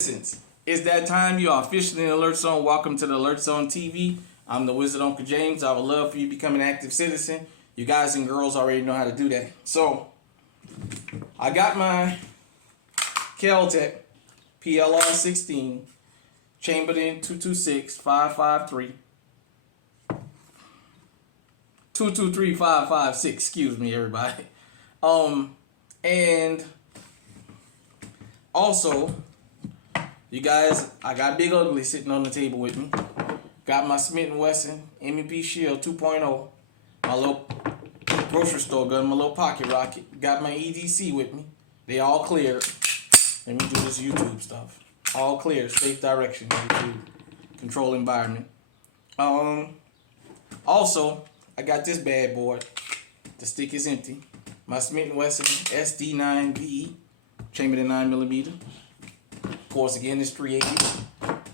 Since it's that time, you are officially in Alert Zone. Welcome to the Alert Zone TV. I'm the Wizard Uncle James. I would love for you to become an active citizen. You guys and girls already know how to do that. So, I got my Kel-Tec PLR 16, chambered in 226-553. 223-556, excuse me, everybody. And also, you guys, I got Big Ugly sitting on the table with me. Got my Smith & Wesson M&P Shield 2.0. My little grocery store gun, my little pocket rocket. Got my EDC with me. They all clear. Let me do this YouTube stuff. All clear, safe direction, YouTube. Control environment. Also, I got this bad boy. The stick is empty. My Smith & Wesson SD9VE, chambered in 9mm. Of course, again, it's 380,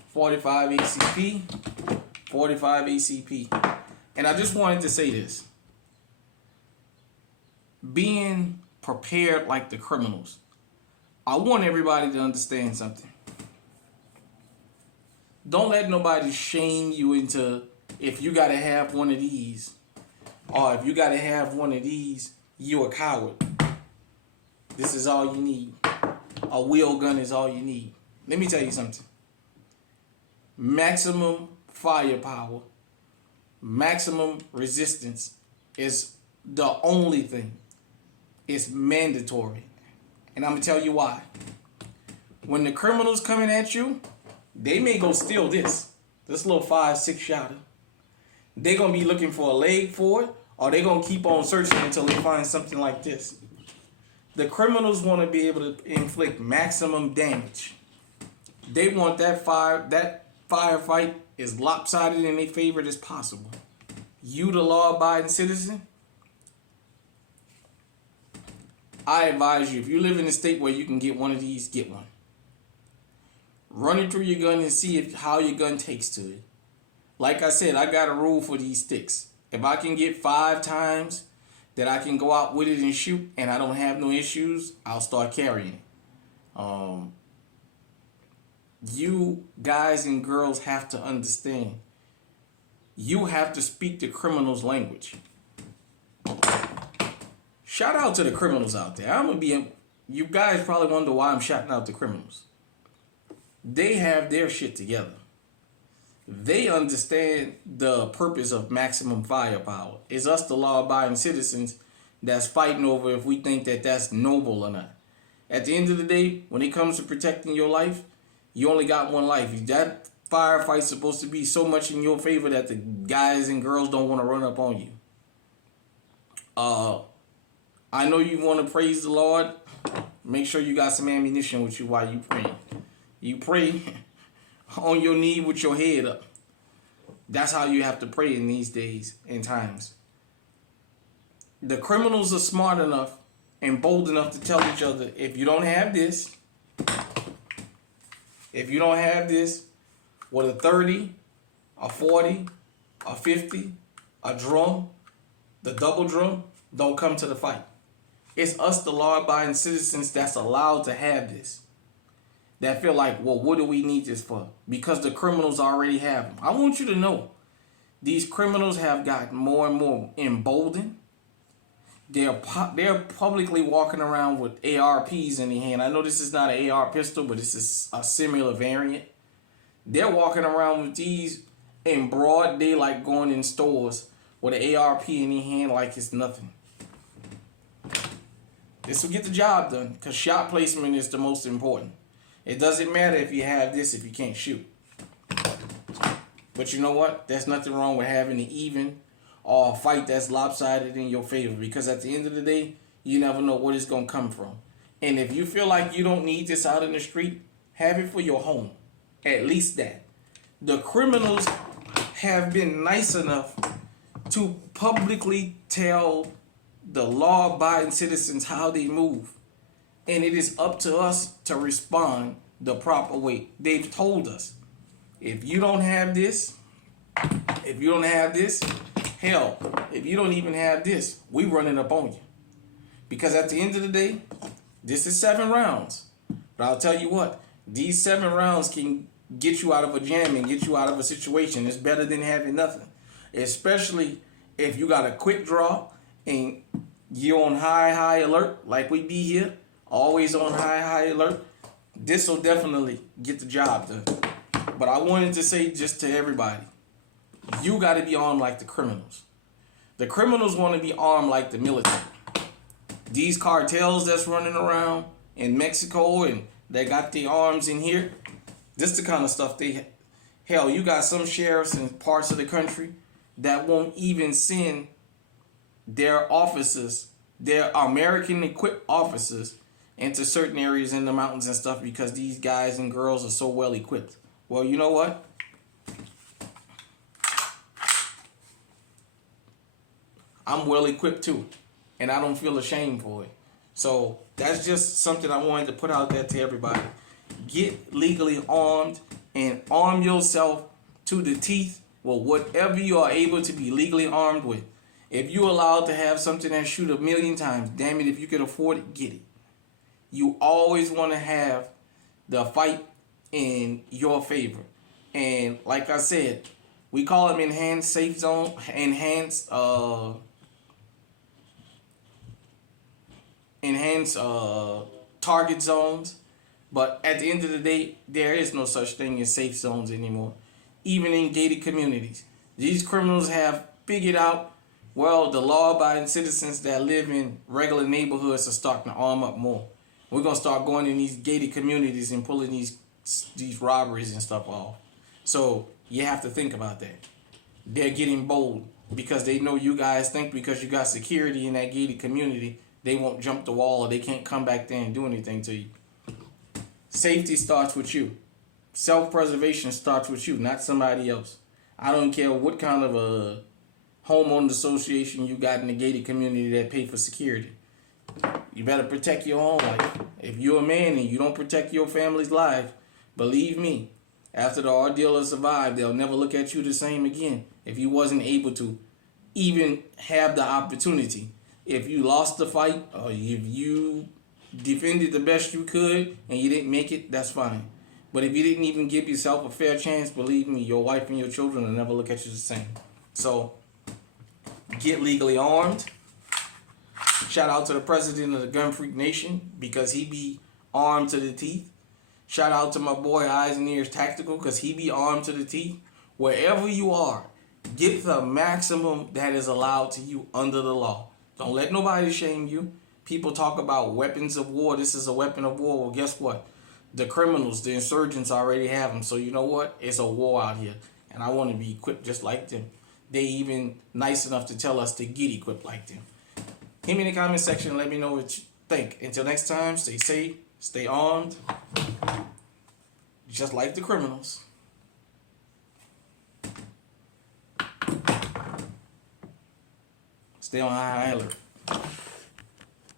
45 ACP, 45 ACP. And I just wanted to say this. Being prepared like the criminals. I want everybody to understand something. Don't let nobody shame you into if you got to have one of these, or if you got to have one of these, you're a coward. This is all you need. A wheel gun is all you need. Let me tell you something. Maximum firepower, maximum resistance is the only thing. It's mandatory. And I'm going to tell you why. When the criminals coming at you, they may go steal this little 5-6 shotter. They're going to be looking for a leg for it, or they're going to keep on searching until they find something like this. The criminals want to be able to inflict maximum damage. They want that firefight as lopsided in their favor as possible. You, the law-abiding citizen, I advise you, if you live in a state where you can get one of these, get one. Run it through your gun and see how your gun takes to it. Like I said, I got a rule for these sticks. If I can get 5 times that I can go out with it and shoot and I don't have no issues, I'll start carrying it. You guys and girls have to understand. You have to speak the criminals' language. Shout out to the criminals out there. You guys probably wonder why I'm shouting out the criminals. They have their shit together. They understand the purpose of maximum firepower. It's us, the law-abiding citizens, that's fighting over if we think that that's noble or not. At the end of the day, when it comes to protecting your life, you only got one life. That firefight's supposed to be so much in your favor that the guys and girls don't want to run up on you. I know you want to praise the Lord. Make sure you got some ammunition with you while you pray. You pray on your knee with your head up. That's how you have to pray in these days and times. The criminals are smart enough and bold enough to tell each other, if you don't have this, with a 30, a 40, a 50, a drum, the double drum, don't come to the fight. It's us, the law-abiding citizens, that's allowed to have this. That feel like, well, what do we need this for? Because the criminals already have them. I want you to know, these criminals have gotten more and more emboldened. They're publicly walking around with ARPs in their hand. I know this is not an AR pistol, but this is a similar variant. They're walking around with these in broad daylight, going in stores with an ARP in their hand like it's nothing. This will get the job done, because shot placement is the most important. It doesn't matter if you have this if you can't shoot. But you know what? There's nothing wrong with having an even or a fight that's lopsided in your favor, because at the end of the day, you never know what it's going to come from. And if you feel like you don't need this out in the street, have it for your home. At least that. The criminals have been nice enough to publicly tell the law-abiding citizens how they move. And it is up to us to respond the proper way. They've told us, if you don't have this, hell, if you don't even have this, we running up on you. Because at the end of the day, this is 7 rounds. But I'll tell you what, These 7 rounds can get you out of a jam and get you out of a situation. It's better than having nothing, especially if you got a quick draw and you're on high alert like we be here, always on high alert. This will definitely get the job done. But I wanted to say just to everybody, you got to be armed like the criminals. The criminals want to be armed like the military. These cartels that's running around in Mexico and they got the arms in here, this the kind of stuff they... Hell, you got some sheriffs in parts of the country that won't even send their officers, their American equipped officers, into certain areas in the mountains and stuff because these guys and girls are so well equipped. Well, you know what? I'm well equipped too, and I don't feel ashamed for it. So that's just something I wanted to put out there to everybody. Get legally armed and arm yourself to the teeth with whatever you are able to be legally armed with. If you're allowed to have something that shoot 1,000,000 times, damn it, if you can afford it, get it. You always want to have the fight in your favor. And like I said, we call them enhanced safe zone, enhanced target zones. But at the end of the day, there is no such thing as safe zones anymore. Even in gated communities, these criminals have figured out, well, the law-abiding citizens that live in regular neighborhoods are starting to arm up more. We're going to start going in these gated communities and pulling these robberies and stuff off. So you have to think about that. They're getting bold because they know you guys think because you got security in that gated community, they won't jump the wall or they can't come back there and do anything to you. Safety starts with you. Self-preservation starts with you, not somebody else. I don't care what kind of a homeowners association you got in the gated community that pay for security. You better protect your own life. If you're a man and you don't protect your family's life, believe me, after the ordeal is survived, they'll never look at you the same again. If you wasn't able to even have the opportunity, if you lost the fight or if you defended the best you could and you didn't make it, that's fine. But if you didn't even give yourself a fair chance, believe me, your wife and your children will never look at you the same. So get legally armed. Shout out to the president of the Gun Freak Nation because he be armed to the teeth. Shout out to my boy Eyes and Ears Tactical because he be armed to the teeth. Wherever you are, get the maximum that is allowed to you under the law. Don't let nobody shame you. People talk about weapons of war. This is a weapon of war. Well, guess what? The criminals, the insurgents already have them. So you know what? It's a war out here. And I want to be equipped just like them. They even nice enough to tell us to get equipped like them. Hit me in the comment section and let me know what you think. Until next time, stay safe, stay armed, just like the criminals. Stay on high alert.